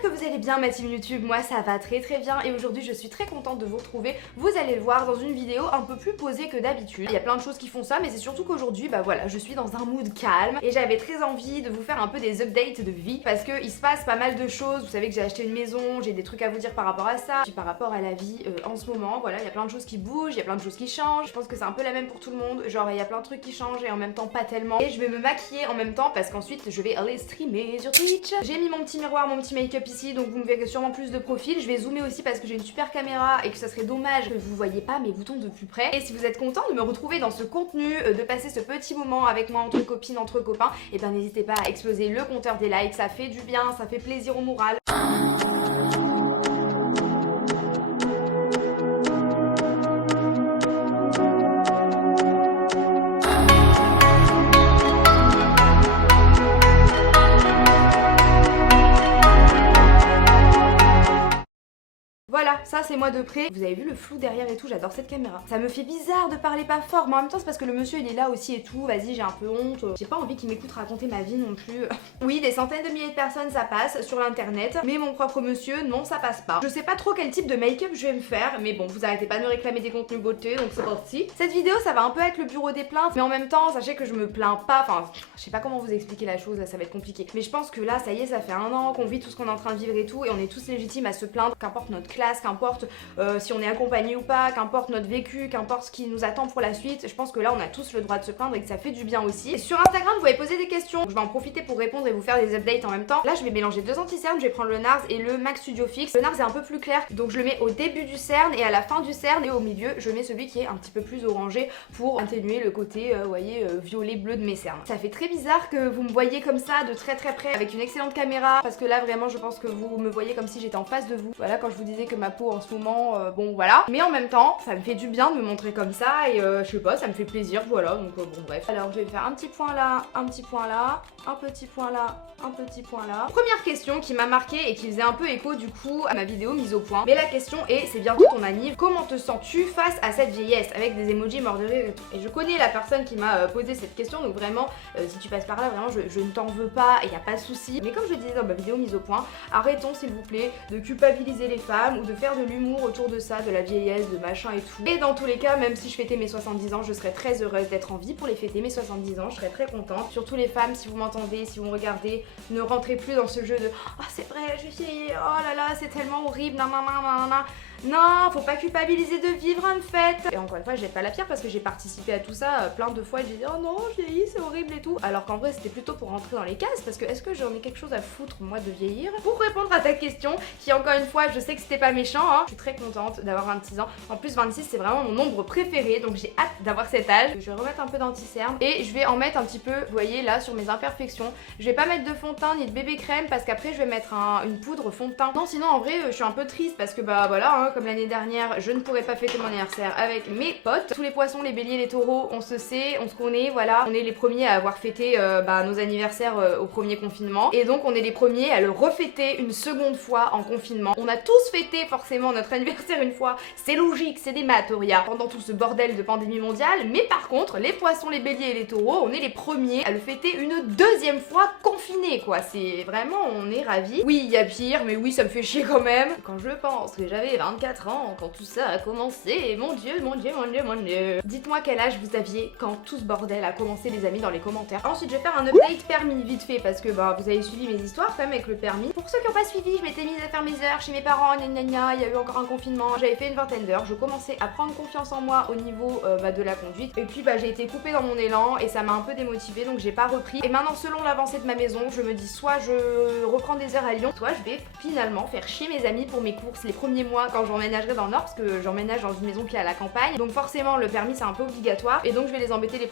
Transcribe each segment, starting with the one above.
J'espère que vous allez bien ma team YouTube, moi ça va très bien et aujourd'hui je suis très contente de vous retrouver. Vous allez le voir dans une vidéo un peu plus posée que d'habitude. Il y a plein de choses qui font ça mais c'est surtout qu'aujourd'hui bah voilà, je suis dans un mood calme et j'avais très envie de vous faire un peu des updates de vie parce que il se passe pas mal de choses. Vous savez que j'ai acheté une maison, j'ai des trucs à vous dire par rapport à ça, puis par rapport à la vie en ce moment. Voilà, il y a plein de choses qui bougent, il y a plein de choses qui changent. Je pense que c'est un peu la même pour tout le monde, genre il y a plein de trucs qui changent et en même temps pas tellement. Et je vais me maquiller en même temps parce qu'ensuite je vais aller streamer sur Twitch. J'ai mis mon petit miroir, mon petit make-up ici, donc vous me verrez sûrement plus de profil. Je vais zoomer aussi parce que j'ai une super caméra et que ça serait dommage que vous voyez pas mes boutons de plus près. Et si vous êtes content de me retrouver dans ce contenu, de passer ce petit moment avec moi entre copines, entre copains, et ben n'hésitez pas à exploser le compteur des likes, ça fait du bien, ça fait plaisir au moral. Voilà, ça c'est moi de près. Vous avez vu le flou derrière et tout, j'adore cette caméra. Ça me fait bizarre de parler pas fort, mais en même temps c'est parce que le monsieur il est là aussi et tout. Vas-y, j'ai un peu honte. J'ai pas envie qu'il m'écoute raconter ma vie non plus. Oui, des centaines de milliers de personnes ça passe sur l'internet, mais mon propre monsieur, non ça passe pas. Je sais pas trop quel type de make-up je vais me faire, mais bon, vous arrêtez pas de me réclamer des contenus beauté, donc c'est parti. Cette vidéo ça va un peu être le bureau des plaintes, mais en même temps, sachez que je me plains pas. Enfin, je sais pas comment vous expliquer la chose, là ça va être compliqué. Mais je pense que là, ça y est, ça fait 1 an qu'on vit tout ce qu'on est en train de vivre et tout, et on est tous légitimes à se plaindre, qu'importe notre classe, qu'importe si on est accompagné ou pas, qu'importe notre vécu, qu'importe ce qui nous attend pour la suite. Je pense que là on a tous le droit de se plaindre et que ça fait du bien aussi. Et sur Instagram vous m'avez posé des questions, je vais en profiter pour répondre et vous faire des updates en même temps. Là je vais mélanger 2 anti-cernes, je vais prendre le NARS et le MAC Studio Fix. Le NARS est un peu plus clair, donc je le mets au début du cerne et à la fin du cerne, et au milieu je mets celui qui est un petit peu plus orangé pour atténuer le côté vous voyez violet bleu de mes cernes. Ça fait très bizarre que vous me voyez comme ça de très près avec une excellente caméra, parce que là vraiment je pense que vous me voyez comme si j'étais en face de vous. Voilà, quand je vous disais que ma peau en ce moment bon voilà, mais en même temps ça me fait du bien de me montrer comme ça et je sais pas, ça me fait plaisir, voilà, donc bon bref. Alors je vais faire un petit point là, un petit point là, un petit point là, un petit point là. Première question qui m'a marqué et qui faisait un peu écho du coup à ma vidéo mise au point, mais la question est, c'est bientôt ton anniv, comment te sens-tu face à cette vieillesse, avec des emojis morts de rire et tout. Et je connais la personne qui m'a posé cette question, donc vraiment si tu passes par là, vraiment je ne t'en veux pas et y a pas de souci. Mais comme je disais dans ma vidéo mise au point, arrêtons s'il vous plaît de culpabiliser les femmes ou de faire de l'humour autour de ça, de la vieillesse, de machin et tout. Et dans tous les cas, même si je fêtais mes 70 ans, je serais très heureuse d'être en vie pour les fêter, mes 70 ans, je serais très contente. Surtout les femmes, si vous m'entendez, si vous me regardez, ne rentrez plus dans ce jeu de oh c'est vrai, je suis vieillie, oh là là, c'est tellement horrible, nanana. Non, faut pas culpabiliser de vivre en fait. Et encore une fois, j'ai pas la pire parce que j'ai participé à tout ça plein de fois et j'ai dit oh non, je vieillis, c'est horrible et tout. Alors qu'en vrai, c'était plutôt pour rentrer dans les cases parce que est-ce que j'en ai quelque chose à foutre moi de vieillir? Pour répondre à ta question, qui encore une fois, je sais que c'était pas méchant, hein, je suis très contente d'avoir 26 ans. En plus, 26 c'est vraiment mon nombre préféré, donc j'ai hâte d'avoir cet âge. Je vais remettre un peu d'anti-cerne et je vais en mettre un petit peu, vous voyez là, sur mes imperfections. Je vais pas mettre de fond de teint ni de bébé crème parce qu'après je vais mettre une poudre fond de teint. Non, sinon en vrai, je suis un peu triste parce que bah voilà, hein, comme l'année dernière, je ne pourrais pas fêter mon anniversaire avec mes potes. Tous les poissons, les béliers, les taureaux, on se sait, on se connaît, voilà. On est les premiers à avoir fêté nos anniversaires au premier confinement. Et donc on est les premiers à le refêter une seconde fois en confinement. On a tous fêté forcément notre anniversaire une fois. C'est logique, c'est des maths, Auria, pendant tout ce bordel de pandémie mondiale. Mais par contre, les poissons, les béliers et les taureaux, on est les premiers à le fêter une deuxième fois confiné, quoi. C'est vraiment, on est ravis. Oui, il y a pire, mais oui, ça me fait chier quand même. Quand je pense que j'avais 24 ans, quand tout ça a commencé, mon dieu, mon dieu, mon dieu, mon dieu. Dites-moi quel âge vous aviez quand tout ce bordel a commencé les amis dans les commentaires. Ensuite je vais faire un update permis vite fait parce que bah vous avez suivi mes histoires quand même avec le permis. Pour ceux qui n'ont pas suivi, je m'étais mise à faire mes heures chez mes parents, gna gna gna, il y a eu encore un confinement, j'avais fait une vingtaine d'heures, je commençais à prendre confiance en moi au niveau de la conduite et puis bah j'ai été coupée dans mon élan et ça m'a un peu démotivée donc j'ai pas repris. Et maintenant selon l'avancée de ma maison, je me dis soit je reprends des heures à Lyon, soit je vais finalement faire chier mes amis pour mes courses les premiers mois quand j'emménagerai dans le Nord parce que j'emménage dans une maison qui est à la campagne, donc forcément le permis c'est un peu obligatoire et donc je vais les embêter les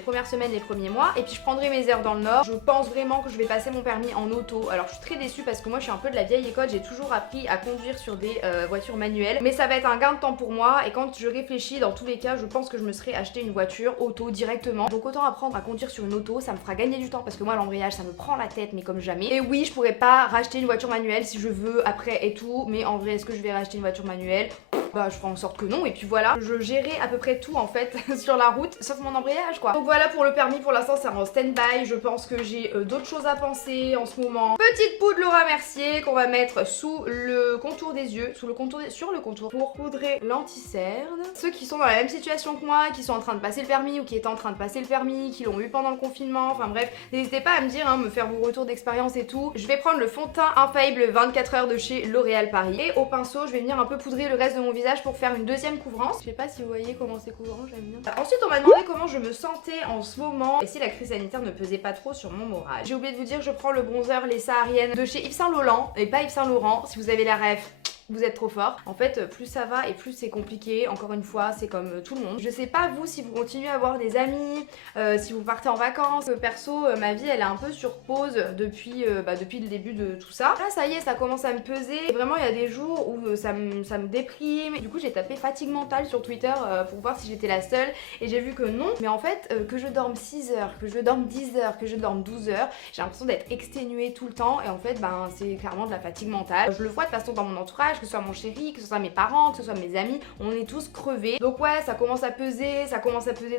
premières semaines, les premiers mois, et puis je prendrai mes heures dans le Nord. Je pense vraiment que je vais passer mon permis en auto. Alors je suis très déçue parce que moi je suis un peu de la vieille école, j'ai toujours appris à conduire sur des voitures manuelles, mais ça va être un gain de temps pour moi et quand je réfléchis, dans tous les cas je pense que je me serais acheté une voiture auto directement, donc autant apprendre à conduire sur une auto, ça me fera gagner du temps parce que moi l'embrayage ça me prend la tête mais comme jamais. Et oui, je pourrais pas racheter une voiture manuelle si je veux après et tout, mais en vrai est-ce que je vais racheter une voiture manuelle? Bah je ferai en sorte que non et puis voilà, je gérais à peu près tout en fait sur la route sauf mon embrayage quoi. Donc voilà pour le permis, pour l'instant c'est en stand-by, je pense que j'ai d'autres choses à penser en ce moment. Petite poudre Laura Mercier qu'on va mettre sous le contour des yeux, sur le contour pour poudrer l'anti-cerne. Ceux qui sont dans la même situation que moi, qui sont en train de passer le permis ou qui étaient en train de passer le permis, qui l'ont eu pendant le confinement, enfin bref, n'hésitez pas à me dire, me faire vos retours d'expérience et tout. Je vais prendre le fond de teint Infaillible 24 heures de chez L'Oréal Paris et au pinceau je vais venir un peu poudrer le reste de mon visage pour faire une deuxième couvrance. Je sais pas si vous voyez comment c'est couvrant, j'aime bien. Ensuite on m'a demandé comment je me sentais en ce moment et si la crise sanitaire ne pesait pas trop sur mon moral. J'ai oublié de vous dire, je prends le bronzer Les Sahariennes de chez Yves Saint Laurent et pas Yves Saint Laurent. Si vous avez la ref, vous êtes trop fort. En fait, plus ça va et plus c'est compliqué. Encore une fois, c'est comme tout le monde. Je sais pas vous si vous continuez à avoir des amis, si vous partez en vacances. Perso, ma vie elle est un peu sur pause depuis le début de tout ça. Là, ça y est, ça commence à me peser. Et vraiment, il y a des jours où ça me déprime. Du coup, j'ai tapé fatigue mentale sur Twitter pour voir si j'étais la seule. Et j'ai vu que non. Mais en fait, que je dorme 6 heures, que je dorme 10 heures, que je dorme 12 heures, j'ai l'impression d'être exténuée tout le temps. Et en fait, c'est clairement de la fatigue mentale. Je le vois de toute façon dans mon entourage, que ce soit mon chéri, que ce soit mes parents, que ce soit mes amis, on est tous crevés. Donc ouais, ça commence à peser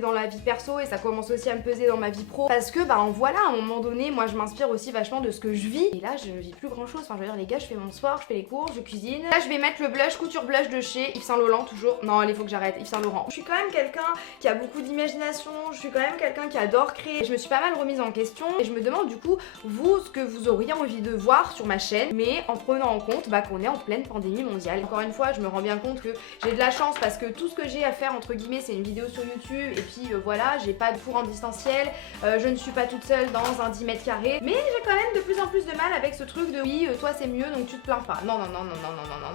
dans la vie perso et ça commence aussi à me peser dans ma vie pro. Parce que voilà, à un moment donné, moi je m'inspire aussi vachement de ce que je vis. Et là, je ne vis plus grand chose. Enfin, je veux dire, les gars, je fais mon sport, je fais les cours, je cuisine. Là, je vais mettre le blush, couture blush de chez Yves Saint Laurent, toujours. Non, il faut que j'arrête, Yves Saint Laurent. Je suis quand même quelqu'un qui a beaucoup d'imagination, je suis quand même quelqu'un qui adore créer. Je me suis pas mal remise en question et je me demande du coup, vous, ce que vous auriez envie de voir sur ma chaîne, mais en prenant en compte qu'on est en pleine pandémie mondiale. Encore une fois, je me rends bien compte que j'ai de la chance parce que tout ce que j'ai à faire entre guillemets c'est une vidéo sur YouTube et puis voilà, j'ai pas de cours en distanciel, je ne suis pas toute seule dans un 10 mètres carrés, mais j'ai quand même de plus en plus de mal avec ce truc de oui, toi c'est mieux donc tu te plains pas. Non.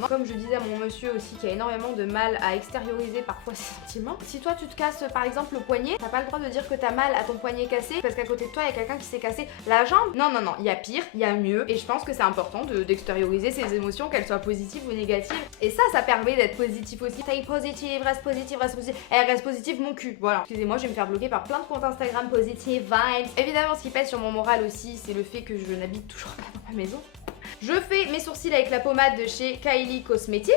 Comme je disais à mon monsieur aussi qui a énormément de mal à extérioriser parfois ses sentiments, si toi tu te casses par exemple le poignet, t'as pas le droit de dire que t'as mal à ton poignet cassé parce qu'à côté de toi il y a quelqu'un qui s'est cassé la jambe. Non, il y a pire, il y a mieux et je pense que c'est important d'extérioriser ses émotions, qu'elles soient positives ou négatives. Et ça permet d'être positif aussi. Stay positive, reste positive, reste positive. Reste positive mon cul. Voilà. Excusez-moi, je vais me faire bloquer par plein de comptes Instagram positive vibes. Évidemment, ce qui pèse sur mon moral aussi, c'est le fait que je n'habite toujours pas dans ma maison. Je fais mes sourcils avec la pommade de chez Kylie Cosmetics.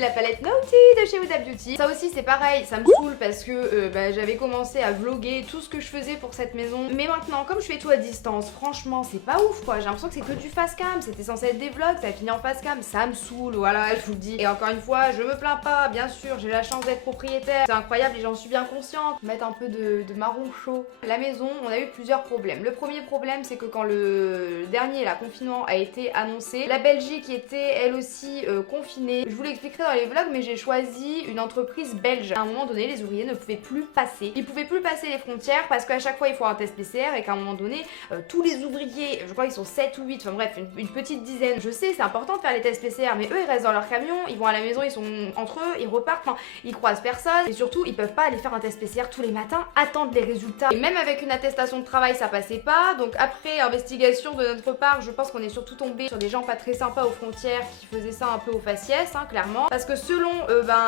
La palette Naughty de chez Huda Beauty. Ça aussi c'est pareil, ça me saoule parce que j'avais commencé à vlogger tout ce que je faisais pour cette maison. Mais maintenant comme je fais tout à distance, franchement c'est pas ouf quoi. J'ai l'impression que c'est que du face cam. C'était censé être des vlogs, ça a fini en face cam. Ça me saoule, voilà, je vous le dis. Et encore une fois, je me plains pas, bien sûr, j'ai la chance d'être propriétaire. C'est incroyable et j'en suis bien consciente. Mettre un peu de marron chaud. La maison, on a eu plusieurs problèmes. Le premier problème c'est que quand le dernier confinement a été annoncé, la Belgique était elle aussi confinée. Je vous l'expliquerai dans les vlogs, mais j'ai choisi une entreprise belge. À un moment donné, les ouvriers ne pouvaient plus passer. Ils pouvaient plus passer les frontières parce qu'à chaque fois il faut un test PCR et qu'à un moment donné, tous les ouvriers, je crois qu'ils sont 7 ou 8, enfin bref, une petite dizaine. Je sais, c'est important de faire les tests PCR, mais eux ils restent dans leur camion, ils vont à la maison, ils sont entre eux, ils repartent, enfin, ils croisent personne et surtout ils peuvent pas aller faire un test PCR tous les matins, attendre les résultats. Et même avec une attestation de travail, ça passait pas. Donc après investigation de notre part, je pense qu'on est surtout tombé sur des gens pas très sympas aux frontières qui faisaient ça un peu au faciès, clairement. Parce que selon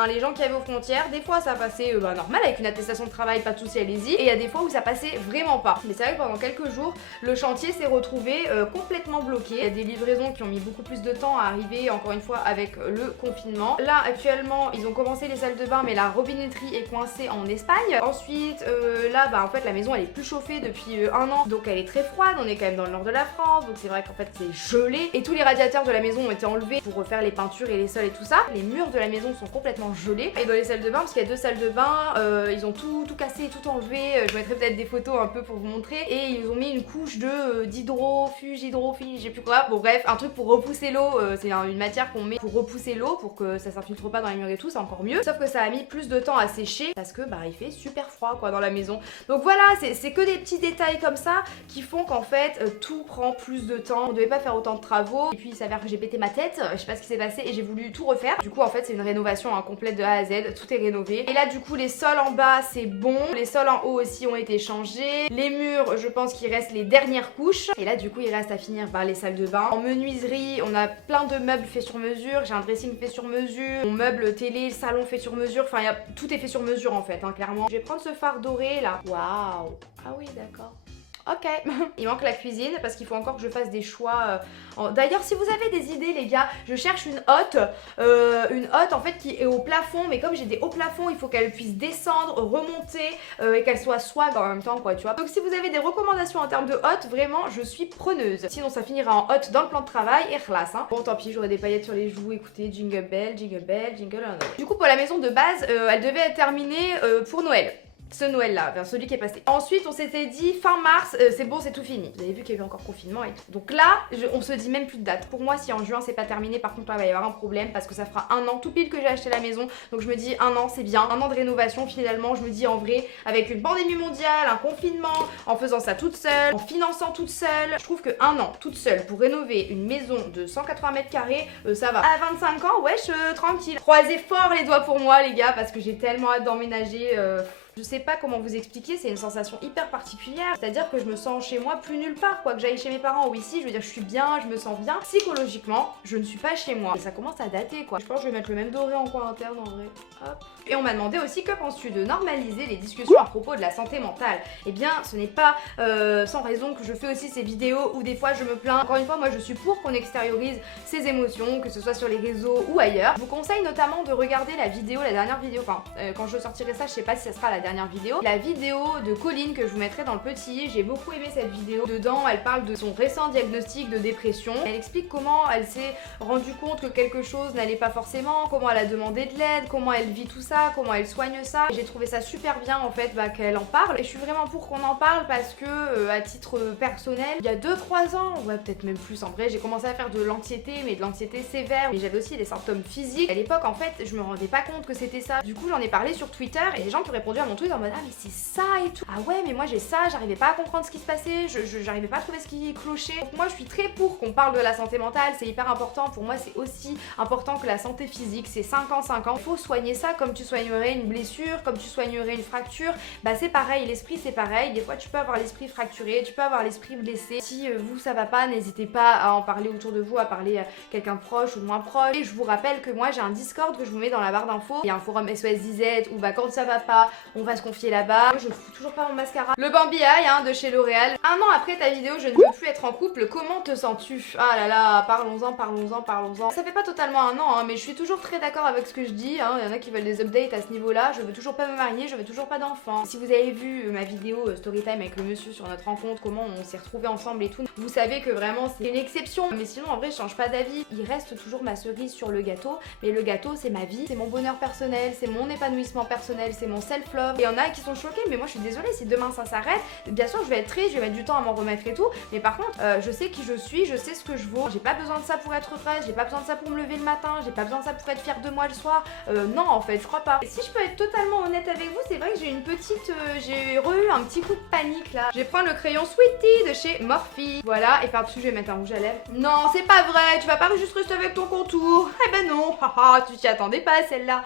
les gens qui avaient aux frontières, des fois ça passait normal avec une attestation de travail, pas de souci, allez-y. Et il y a des fois où ça passait vraiment pas. Mais c'est vrai que pendant quelques jours, le chantier s'est retrouvé complètement bloqué. Il y a des livraisons qui ont mis beaucoup plus de temps à arriver, encore une fois avec le confinement. Là actuellement, ils ont commencé les salles de bain, mais la robinetterie est coincée en Espagne. Ensuite, en fait la maison elle est plus chauffée depuis un an, donc elle est très froide. On est quand même dans le nord de la France, donc c'est vrai qu'en fait c'est gelé. Et tous les radiateurs de la maison ont été enlevés pour refaire les peintures et les sols et tout ça. Les murs de la maison sont complètement gelés. Et dans les salles de bain, parce qu'il y a 2 salles de bain, ils ont tout cassé, tout enlevé. Je mettrai peut-être des photos un peu pour vous montrer. Et ils ont mis une couche de d'hydrofuge, j'ai plus quoi. Bon bref, un truc pour repousser l'eau. C'est une matière qu'on met pour repousser l'eau, pour que ça s'infiltre pas dans les murs et tout, c'est encore mieux. Sauf que ça a mis plus de temps à sécher parce que il fait super froid quoi dans la maison. Donc voilà, c'est que des petits détails comme ça qui font qu'en fait tout prend plus de temps. On devait pas faire autant de travaux. Et puis il s'avère que j'ai pété ma tête, je sais pas ce qui s'est passé et j'ai voulu tout refaire. Du coup en fait c'est une rénovation complète de A à Z, tout est rénové. Et là du coup les sols en bas c'est bon, les sols en haut aussi ont été changés. Les murs, je pense qu'il reste les dernières couches. Et là du coup il reste à finir les salles de bain. En menuiserie, on a plein de meubles faits sur mesure. J'ai un dressing fait sur mesure, mon meuble télé, le salon fait sur mesure. Enfin tout est fait sur mesure en fait, hein, clairement. Je vais prendre ce phare doré là. Waouh. Ah oui d'accord. Ok. Il manque la cuisine parce qu'il faut encore que je fasse des choix. D'ailleurs, si vous avez des idées, les gars, je cherche une hotte en fait qui est au plafond. Mais comme j'ai des hauts plafonds, il faut qu'elle puisse descendre, remonter et qu'elle soit swag en même temps, quoi, tu vois. Donc, si vous avez des recommandations en termes de hotte, vraiment, je suis preneuse. Sinon, ça finira en hotte dans le plan de travail et classe, hein. Bon, tant pis, j'aurai des paillettes sur les joues. Écoutez, jingle bell, jingle bell, jingle all. Du coup, pour la maison de base, elle devait être terminée pour Noël. Ce Noël là, vers celui qui est passé. Ensuite on s'était dit fin mars, c'est bon, c'est tout fini. Vous avez vu qu'il y avait encore confinement et tout. Donc là, on se dit même plus de date. Pour moi, si en juin c'est pas terminé, par contre là, il va y avoir un problème parce que ça fera un an tout pile que j'ai acheté la maison. Donc je me dis un an c'est bien, un an de rénovation finalement. Je me dis en vrai, avec une pandémie mondiale, un confinement, en faisant ça toute seule, en finançant toute seule, je trouve que un an toute seule pour rénover une maison de 180 mètres carrés, ça va. À 25 ans, wesh, tranquille. Croisez fort les doigts pour moi les gars parce que j'ai tellement hâte d'emménager. Je sais pas comment vous expliquer, c'est une sensation hyper particulière. C'est-à-dire que je me sens chez moi plus nulle part, quoi. Que j'aille chez mes parents ou ici, je veux dire, je suis bien, je me sens bien. Psychologiquement, je ne suis pas chez moi. Et ça commence à dater, quoi. Je pense que je vais mettre le même doré en coin interne, en vrai. Hop. Et on m'a demandé aussi que penses-tu de normaliser les discussions à propos de la santé mentale. Eh bien, ce n'est pas sans raison que je fais aussi ces vidéos où des fois je me plains. Encore une fois, moi je suis pour qu'on extériorise ses émotions, que ce soit sur les réseaux ou ailleurs. Je vous conseille notamment de regarder la vidéo, la dernière vidéo, enfin quand je sortirai ça, je sais pas si ça sera la dernière vidéo. La vidéo de Colline que je vous mettrai dans le petit, j'ai beaucoup aimé cette vidéo. Dedans, elle parle de son récent diagnostic de dépression. Elle explique comment elle s'est rendue compte que quelque chose n'allait pas forcément, comment elle a demandé de l'aide, comment elle vit tout ça, comment elle soigne ça. J'ai trouvé ça super bien en fait qu'elle en parle. Et je suis vraiment pour qu'on en parle parce que à titre personnel, il y a 2-3 ans, ouais peut-être même plus en vrai, j'ai commencé à faire de l'anxiété, mais de l'anxiété sévère. Mais j'avais aussi des symptômes physiques. À l'époque en fait, je me rendais pas compte que c'était ça. Du coup j'en ai parlé sur Twitter et les gens qui ont répondu à mon tweet en mode ah mais c'est ça et tout. Ah ouais mais moi j'ai ça, j'arrivais pas à comprendre ce qui se passait, j'arrivais pas à trouver ce qui clochait. Donc moi je suis très pour qu'on parle de la santé mentale, c'est hyper important. Pour moi c'est aussi important que la santé physique, c'est 5 ans. Il faut soigner ça comme tu soignerais une blessure, comme tu soignerais une fracture. Bah c'est pareil, l'esprit c'est pareil. Des fois tu peux avoir l'esprit fracturé, tu peux avoir l'esprit blessé. Si vous ça va pas, n'hésitez pas à en parler autour de vous, à parler à quelqu'un de proche ou de moins proche. Et je vous rappelle que moi j'ai un Discord que je vous mets dans la barre d'infos. Il y a un forum SOS Disette où bah quand ça va pas, on va se confier là-bas. Je fous toujours pas mon mascara. Le Bambi Eye hein, de chez L'Oréal. Un an après ta vidéo, je ne veux plus être en couple. Comment te sens-tu? Ah là là, parlons-en. Ça fait pas totalement un an, hein, mais je suis toujours très d'accord avec ce que je dis. Hein. Il y en a qui veulent des updates à ce niveau-là. Je veux toujours pas me marier, je veux toujours pas d'enfant. Si vous avez vu ma vidéo Storytime avec le monsieur sur notre rencontre, comment on s'est retrouvés ensemble et tout, vous savez que vraiment c'est une exception. Mais sinon en vrai je change pas d'avis. Il reste toujours ma cerise sur le gâteau. Mais le gâteau c'est ma vie, c'est mon bonheur personnel, c'est mon épanouissement personnel, c'est mon self-love. Et il y en a qui sont choqués, mais moi je suis désolée si demain ça s'arrête. Bien sûr je vais être triste, je vais mettre du temps à m'en remettre et tout. Mais par contre je sais qui je suis, je sais ce que je vaux. J'ai pas besoin de ça pour être heureuse, j'ai pas besoin de ça pour me lever le matin, j'ai pas besoin de ça pour être fière de moi le soir. Non en fait je crois pas. Et si je peux être totalement honnête avec vous, c'est vrai que j'ai une petite, j'ai eu un petit coup de panique là. Je vais prendre le crayon Sweetie de chez Morphe. Voilà, et par-dessus je vais mettre un rouge à lèvres. Non c'est pas vrai, tu vas pas juste rester avec ton contour. Eh ben non, haha, tu t'y attendais pas à celle-là.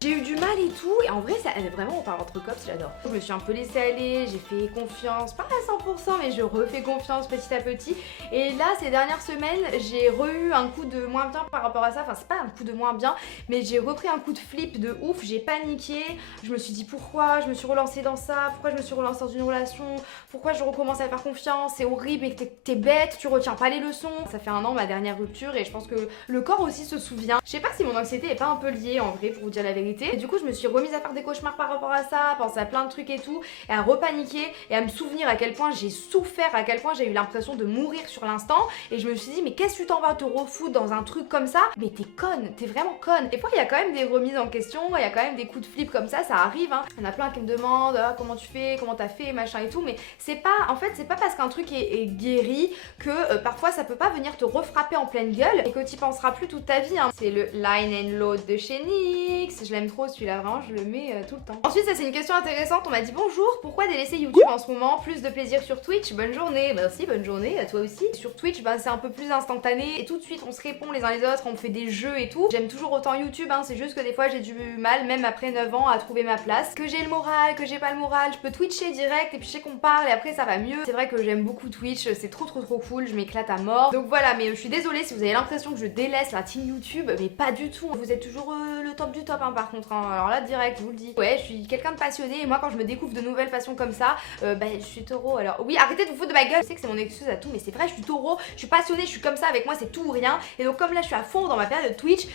J'ai eu du mal et tout, et en vrai, ça, vraiment, on parle entre cops, j'adore. Je me suis un peu laissée aller, j'ai fait confiance, pas à 100%, mais je refais confiance petit à petit. Et là, ces dernières semaines, j'ai eu un coup de moins bien par rapport à ça. Enfin, c'est pas un coup de moins bien, mais j'ai repris un coup de flip de ouf, j'ai paniqué. Je me suis dit pourquoi je me suis relancée dans ça, pourquoi je me suis relancée dans une relation, pourquoi je recommence à faire confiance, c'est horrible, mais t'es bête, tu retiens pas les leçons. Ça fait un an ma dernière rupture, et je pense que le corps aussi se souvient. Je sais pas si mon anxiété est pas un peu liée en vrai, pour vous dire la vérité. Et du coup je me suis remise à faire des cauchemars par rapport à ça, à penser à plein de trucs et tout, et à repaniquer et à me souvenir à quel point j'ai souffert, à quel point j'ai eu l'impression de mourir sur l'instant. Et je me suis dit mais qu'est-ce que tu t'en vas te refoutre dans un truc comme ça? Mais t'es conne, t'es vraiment conne. Des fois il y a quand même des remises en question, il y a quand même des coups de flip comme ça arrive hein. Il y en a plein qui me demandent ah, comment tu fais, comment t'as fait, machin et tout, mais c'est pas, en fait c'est pas parce qu'un truc est guéri que parfois ça peut pas venir te refrapper en pleine gueule et que t'y penseras plus toute ta vie hein. C'est le Line and Load de chez NYX, je l'aime trop celui-là, vraiment je le mets tout le temps. Ensuite ça c'est une question intéressante, on m'a dit bonjour, pourquoi délaisser YouTube en ce moment? Plus de plaisir sur Twitch, bonne journée. Merci, bonne journée à toi aussi. Sur Twitch c'est un peu plus instantané et tout de suite on se répond les uns les autres, on fait des jeux et tout. J'aime toujours autant YouTube, c'est juste que des fois j'ai du mal, même après 9 ans, à trouver ma place. Que j'ai le moral, que j'ai pas le moral, je peux twitcher direct et puis je sais qu'on parle et après ça va mieux. C'est vrai que j'aime beaucoup Twitch, c'est trop cool, je m'éclate à mort. Donc voilà, mais je suis désolée si vous avez l'impression que je délaisse la team YouTube, mais pas du tout. Vous êtes toujours le top du top par contre, alors là direct, je vous le dis. Ouais, je suis quelqu'un de passionné et moi quand je me découvre de nouvelles passions comme ça, je suis taureau. Alors oui, arrêtez de vous foutre de ma gueule, je sais que c'est mon excuse à tout, mais c'est vrai, je suis taureau, je suis passionnée, je suis comme ça, avec moi c'est tout ou rien. Et donc comme là je suis à fond dans ma période de Twitch,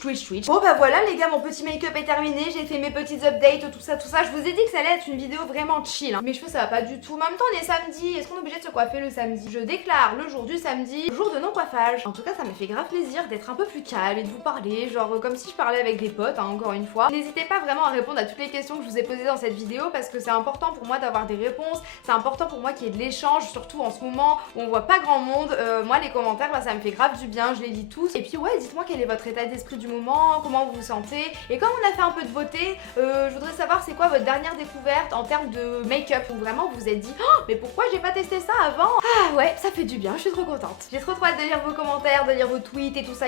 Twitch. Bon voilà les gars, mon petit make-up est terminé, j'ai fait mes petites updates, tout ça. Je vous ai dit que ça allait être une vidéo vraiment chill. Mes cheveux ça va pas du tout, mais en même temps on est samedi, est-ce qu'on est obligé de se coiffer le samedi? Je déclare le jour du samedi, jour de non-coiffage. En tout cas ça me fait grave plaisir d'être un peu plus calme et de vous parler, genre comme si je parlais avec des potes, encore une fois. N'hésitez pas vraiment à répondre à toutes les questions que je vous ai posées dans cette vidéo parce que c'est important pour moi d'avoir des réponses, c'est important pour moi qu'il y ait de l'échange, surtout en ce moment où on voit pas grand monde. Moi les commentaires ça me fait grave du bien, je les lis tous. Et puis ouais, dites-moi quel est votre état d'esprit du moment, comment vous vous sentez. Et comme on a fait un peu de beauté, je voudrais savoir c'est quoi votre dernière découverte en termes de make-up où vraiment vous vous êtes dit oh, mais pourquoi j'ai pas testé ça avant? Ah ouais, ça fait du bien, je suis trop contente. J'ai trop hâte de lire vos commentaires, de lire vos tweets et tout ça.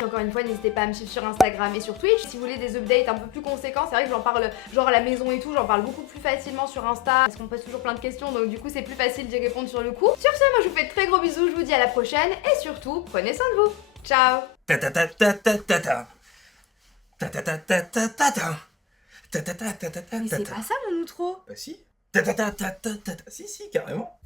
Et encore une fois, n'hésitez pas à me suivre sur Instagram et sur Twitch. Si vous voulez des updates un peu plus conséquents, c'est vrai que j'en parle genre à la maison et tout, j'en parle beaucoup plus facilement sur Insta parce qu'on pose toujours plein de questions, donc du coup c'est plus facile d'y répondre sur le coup. Sur ce, moi je vous fais de très gros bisous, je vous dis à la prochaine et surtout, prenez soin de vous. Ciao. Mais c'est pas ça mon outro. Bah si. Si, carrément.